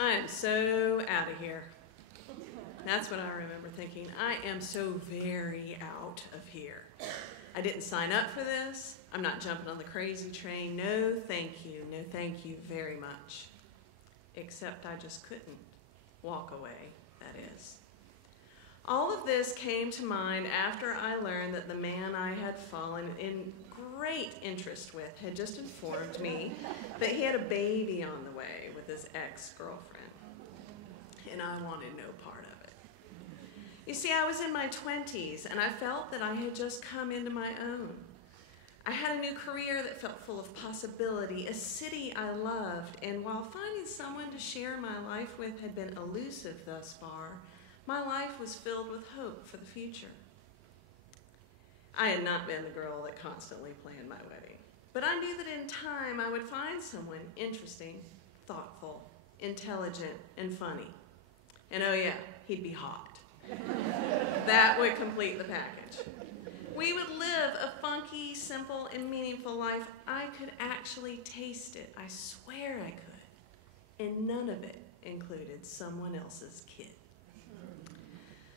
I am so out of here. That's what I remember thinking. I am so very out of here. I didn't sign up for this. I'm not jumping on the crazy train. No, thank you. No, thank you very much. Except I just couldn't walk away, that is. All of this came to mind after I learned that the man I had fallen in great interest with had just informed me that he had a baby on the way with his ex-girlfriend. And I wanted no part of it. You see, I was in my 20s, and I felt that I had just come into my own. I had a new career that felt full of possibility, a city I loved, and while finding someone to share my life with had been elusive thus far, my life was filled with hope for the future. I had not been the girl that constantly planned my wedding, but I knew that in time I would find someone interesting, thoughtful, intelligent, and funny. And oh yeah, he'd be hot. That would complete the package. We would live a funky, simple, and meaningful life. I could actually taste it. I swear I could. And none of it included someone else's kid.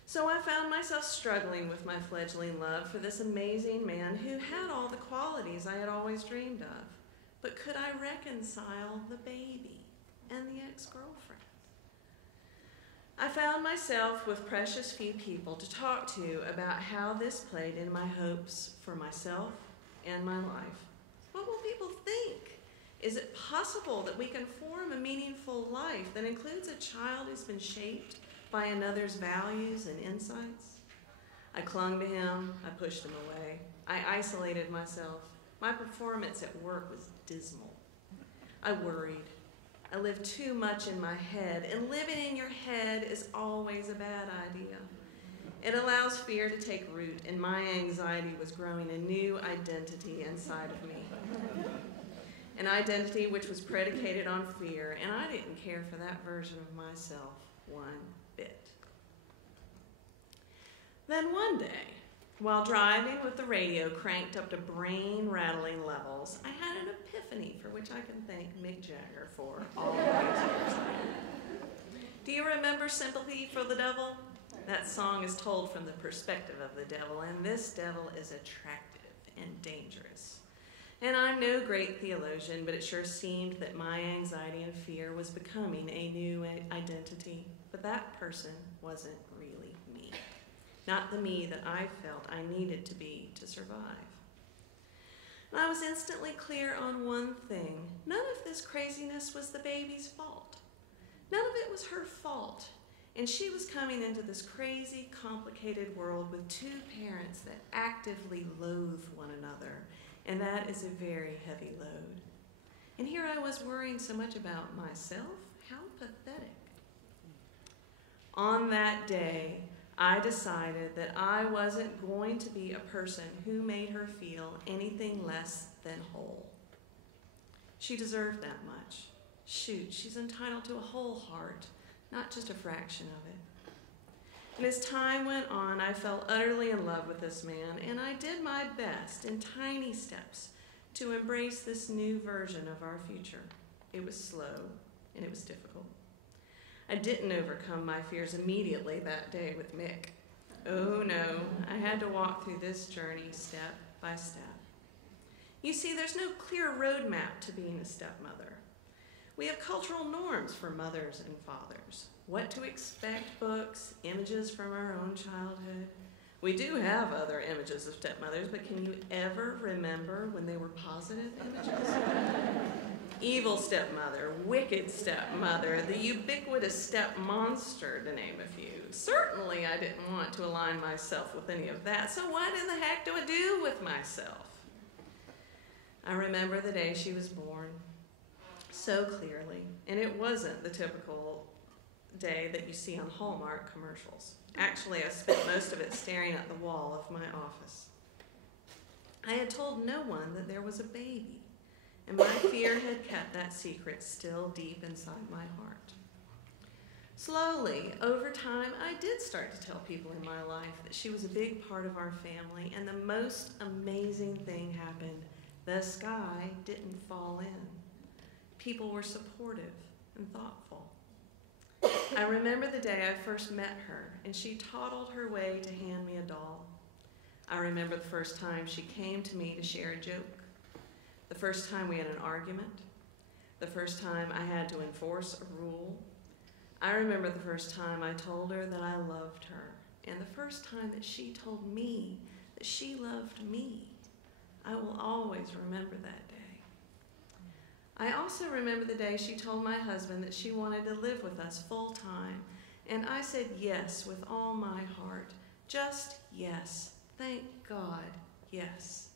So I found myself struggling with my fledgling love for this amazing man who had all the qualities I had always dreamed of. But could I reconcile the baby and the ex-girlfriend? I found myself with precious few people to talk to about how this played in my hopes for myself and my life. What will people think? Is it possible that we can form a meaningful life that includes a child who's been shaped by another's values and insights? I clung to him. I pushed him away. I isolated myself. My performance at work was dismal. I worried. I lived too much in my head, and living in your head is always a bad idea. It allows fear to take root, and my anxiety was growing a new identity inside of me. An identity which was predicated on fear, and I didn't care for that version of myself one bit. Then one day, while driving with the radio cranked up to brain-rattling levels, I had an epiphany for which I can thank Mick Jagger for all these years. Do you remember Sympathy for the Devil? That song is told from the perspective of the devil, and this devil is attractive and dangerous. And I'm no great theologian, but it sure seemed that my anxiety and fear was becoming a new identity. But that person wasn't really me. Not the me that I felt I needed to be to survive. And I was instantly clear on one thing. None of this craziness was the baby's fault. None of it was her fault. And she was coming into this crazy, complicated world with two parents that actively loathe one another. And that is a very heavy load. And here I was worrying so much about myself. How pathetic. On that day, I decided that I wasn't going to be a person who made her feel anything less than whole. She deserved that much. Shoot, she's entitled to a whole heart, not just a fraction of it. And as time went on, I fell utterly in love with this man, and I did my best in tiny steps to embrace this new version of our future. It was slow, and it was difficult. I didn't overcome my fears immediately that day with Mick. Oh no, I had to walk through this journey step by step. You see, there's no clear roadmap to being a stepmother. We have cultural norms for mothers and fathers. What to expect books, images from our own childhood. We do have other images of stepmothers, but can you ever remember when they were positive images? Evil stepmother, wicked stepmother, the ubiquitous stepmonster, to name a few. Certainly I didn't want to align myself with any of that, so what in the heck do I do with myself? I remember the day she was born so clearly, and it wasn't the typical day that you see on Hallmark commercials. Actually, I spent most of it staring at the wall of my office. I had told no one that there was a baby, and my fear had kept that secret still deep inside my heart. Slowly, over time, I did start to tell people in my life that she was a big part of our family, and the most amazing thing happened. The sky didn't fall in. People were supportive and thoughtful. I remember the day I first met her, and she toddled her way to hand me a doll. I remember the first time she came to me to share a joke, the first time we had an argument, the first time I had to enforce a rule. I remember the first time I told her that I loved her, and the first time that she told me that she loved me. I will always remember that day. I also remember the day she told my husband that she wanted to live with us full time, and I said yes with all my heart. Just yes. Thank God, yes.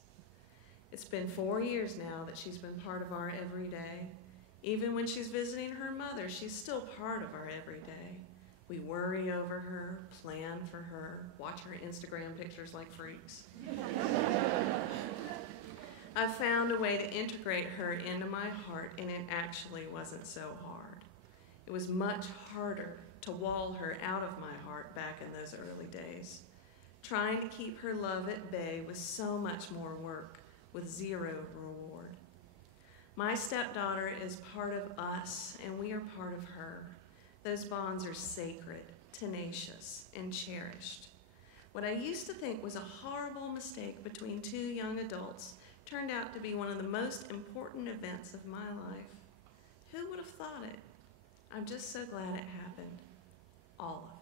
It's been 4 years now that she's been part of our everyday. Even when she's visiting her mother, she's still part of our everyday. We worry over her, plan for her, watch her Instagram pictures like freaks. I've found a way to integrate her into my heart, and it actually wasn't so hard. It was much harder to wall her out of my heart back in those early days. Trying to keep her love at bay was so much more work with zero reward. My stepdaughter is part of us, and we are part of her. Those bonds are sacred, tenacious, and cherished. What I used to think was a horrible mistake between two young adults turned out to be one of the most important events of my life. Who would have thought it? I'm just so glad it happened. All of it.